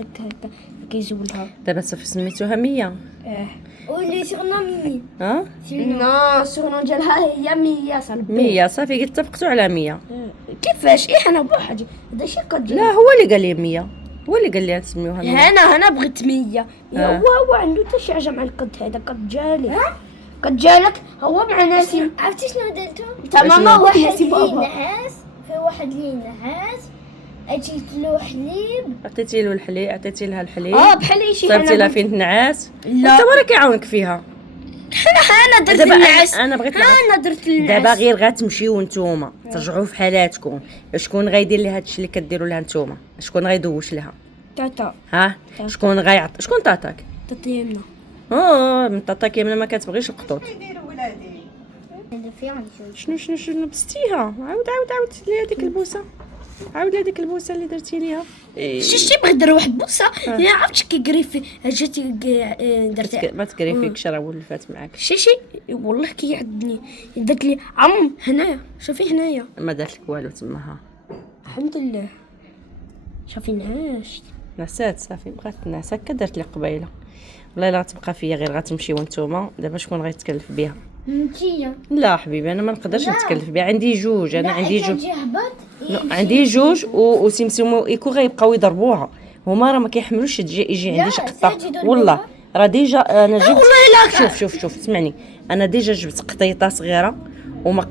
هكا كيجولها. دابا صافي سميتوها مية. واللي سيرنا مية. ها لا سيرنا ديالها هي مية صاحبي. مية صافي اتفقتوا على 100. كيفاش انا بوحدي هذا شي قد لا هو اللي قال لي 100، هو اللي قال لي نسميوها 100. انا بغيت 100. هو عنده حتى شي حاجه مع القد هذا قد جالك. قد جالك هو مع ناسي. عرفتي شنو درتو؟ تماما واحد واحد لي لي نعاس، في واحد لي نعاس، عطيت له حليب. عطيتي له الحليب، عطيتي لها الحليب. بحال شي صرتي لها فين تنعس. لا انت راه كيعاونك فيها. انا درت دابا النعاس. انا بغيت انا درت النعاس. دابا غير غتمشيو نتوما ترجعوا في حالاتكم. شكون غيدير لها هادشي اللي كديروا لها نتوما؟ شكون غيدوش لها؟ تاتا. ها شكون غيعط؟ شكون طاطاك؟ تطيمنا. من طاطاك يمنا ما كتبغيش القطوط. شنو لبستيها؟ عاود لي هذيك البوسه. عاود لي هذيك البوسه اللي درتي ليها. شتي بغيت ندير واحد بوسه. يا عرفتش كيقريفي جاتي درت ما تكري فيك راه ولفات معاك. شي والله كيعدني. درت لي هنايا. شوفي هنايا ما دارت لك والو تماها. الحمد لله. شوفي نعسات صافي بغات تنعس هكا درت لي قبيله. والله لا غتبقى فيا غير غتمشيو نتوما. دابا شكون غيتكلف بها؟ نتيا. لا حبيبي انا ما نقدرش نتكلف بها. عندي جوج. انا عندي جوج. كنجي هبط. عندي جوج وسمسم وإيكو غيبقاو يضربوها. هما راه ما كيحملوش يجي عندي شي قطه. والله راه ديجا انا جبت. شوف اسمعني. انا ديجا جبت قطيطه صغيره وما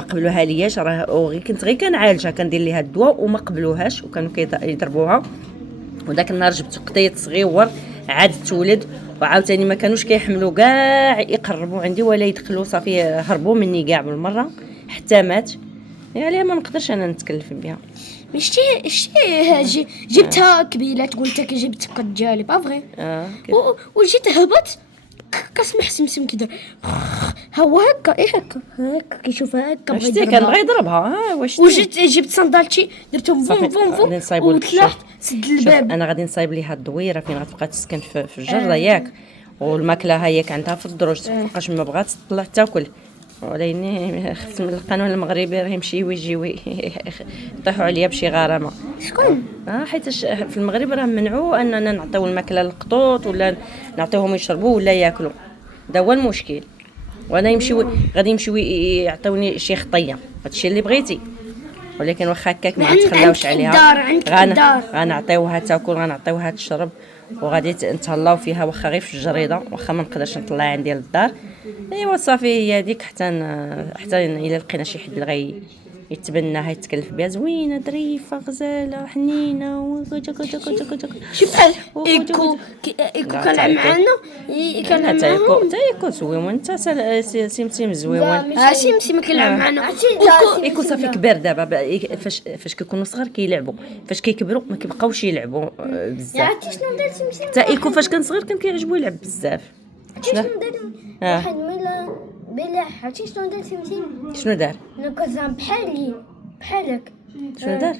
قبلوها لياش. راه كنت غير كنعالجها كندير ليها الدواء وما قبلوهاش وكانوا كيضربوها. وداك النهار جبت قطيط صغيور عاد تولد وعاوتاني ما كانوش كيحملوا كاع يقربوا عندي ولا يدخلوا. صافي هربوا مني كاع بالمره حتى مات. يعني ما نقدرش انا نتكلف بها. شتي جبتها كبيله تقول انت جبت قد جالي با فغي. وجيت هبط كسمح سمسم كده هو هكا هكا كيشوفها هكا شتي كان بغى يضربها. واش وجيت جبت صندالتي درتهم فوم وطلعت سد الباب. انا غادي نصايب ليها الدويره فين غتبقى تسكن في الجره ياك. والماكله هياك عندها في الدروج فوقاش ما بغات تطلع تاكل. ولكن خفت من القانون المغربي راه يمشي ويجي يطيحوا عليا بشي غرامه. شكون؟ حيت في المغرب راه منعوا اننا نعطيو الماكله للقطوط ولا نعطيوهم يشربوا ولا ياكلوا. دا هو المشكل. وانا غادي يمشيو يعطيوني شي خطيه. هادشي اللي بغيتي. ولكن واخا هكاك ما غتخلاوش عليها. غنعطيوها تاكل غنعطيوها تشرب وغادي نتهلاو فيها واخا غير في الجريده واخا ما نقدرش نطلع عندي للدار. ايوا صافي هي هذيك حتى الا لقينا شي حد اللي يتبناها يتكلف بها زوينه ظريفه غزاله حنينه شوف ايكو كان معنا كان ايكو زوين وانت سمسم زوين. سمسم كيلعب معنا. ايكو صافي كبر دابا. فاش كيكونوا صغار كيلعبوا فاش كيكبروا ما كيبقاوش يلعبوا بزاف. عرفتي شنو دار سمسم؟ حتى ايكو فاش كان صغير كان كيعجبو يلعب بزاف. عرفتي شنو دار واحد بلا عرفتي شنو دار سمسم؟ شنو دار؟ نقزا بحالك. شنو دار؟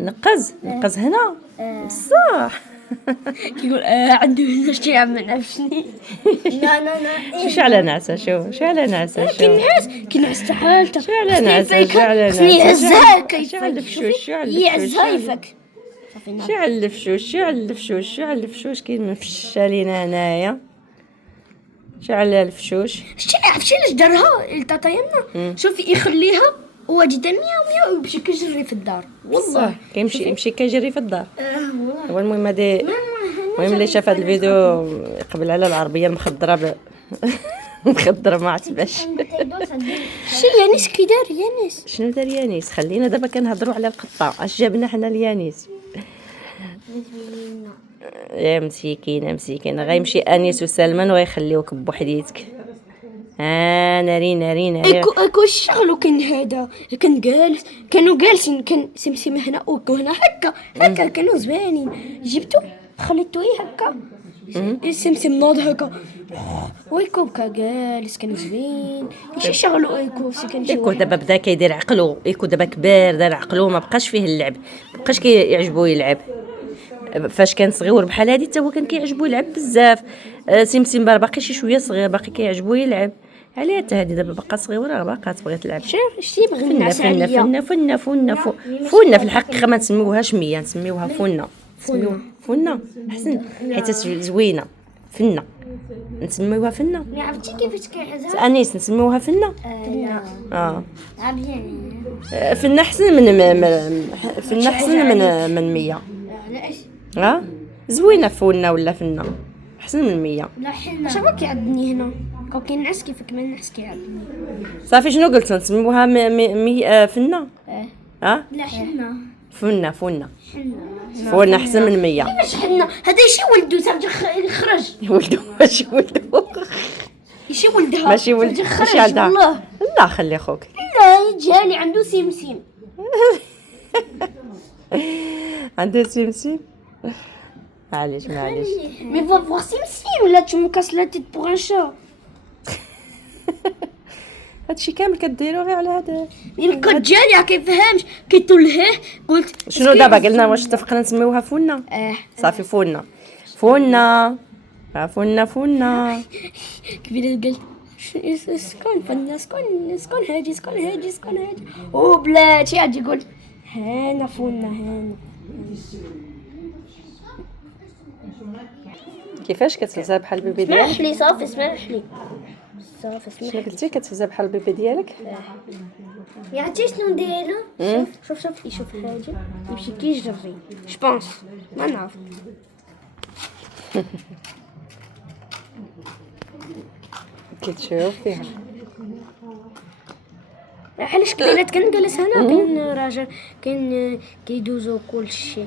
نقزا نقز هنا بصح. كيقول عنده شي عم نعرفشني. لا شو على نعسه شو على نعسه كنعس حالته شو على نعسه خصني يهزها شو على الفشوش يعزها يفك شو على الفشوش كاين مفشى لينا هنايا. شو على الفشوش عرفتي علاش دارها الطاطا يمنا؟ شوفي يخليها واجي دميه ويمشي كيجري في الدار. والله يمشي كيجري في الدار. هو المهم المهم اللي شاف هذا الفيديو يقبل على العربيه المخضره مخضره ما عتباش. شي يانيس كي دار يانيس. شنو دار يانيس؟ خلينا دابا كنهضروا على القطه. اش جابنا حنا اليانيس؟ يا مسكينه غيمشي انيس وسلمان ويخليوك بوحديتك. ناري اكو الشغل كان هذا كان جالس كانوا جالسين كان سمسم هنا وهنا هكا كانوا زوينين. جبتو خليتوه هكا سمسم ناض هكا ويكو بكا جالس كان زوين. ايش يشغلوا ايكو دابا بدا كيدير عقلو. ايكو دابا كبار دار عقلو ما بقاش فيه اللعب ما بقاش كيعجبو يلعب. فاش كان صغير بحال هادي حتى هو كان كيعجبو يلعب بزاف. سمسم باقي شي شويه صغير باقي كيعجبو يلعب. عليها حتى هادي دابا باقا صغيره باقا تبغي تلعب. شتي بغي نعس عليا فنا في الحق ما نسميوهاش 100 نسميوها فنا فنة احسن حيت زوينه. فنه نسميوها فنه. مي عرفتي كيفاش كيعزها؟ انيس نسميوها فنه. لا عبيان. فنه احسن من فنه احسن من 100. علاش؟ زوينه فنه ولا فنه احسن من 100. لا حنا شباب كيعضني هنا كون كينعس كيفك ما نعس كيعضني. صافي شنو قلت نسميوها فنه. لا حنا فنه احسن من 100. كيفاش حنا هذا شي ولدو صافي يخرج ولدو ماشي ولدو شي ولدها ماشي ولد صافي ماشي يخرج عندها. والله. لا خلي خوك. لا جالي عنده سمسم. عنده سمسم. معليش مي فوا فوغ سمسم ولا tu me casses la tête pour un chat. هادشي كامل كديرو غير على هذا. الكود جالي كيفهمش كيتولهيه قلت شنو دابا قلنا واش اتفقنا نسميوها فنه. صافي فنه كبيرة قلت شكون فنا شكون هادي او بلاتي عاد يقول هانا فنا هانا. كيفاش كتهزها بحال البيبي اسمح ديالك؟ لي صافي اسمح لي صافي اسمح شنو قلتي كتهزها بحال البيبي ديالك؟ يا عرفتي شنو نديرو؟ شوف يشوف حاجة يمشي كيجري جبونس ما نعرف. كتشوف فيها. علاش كبيرات كنجلس هنا كاين راجل كاين كيدوزو كلشي.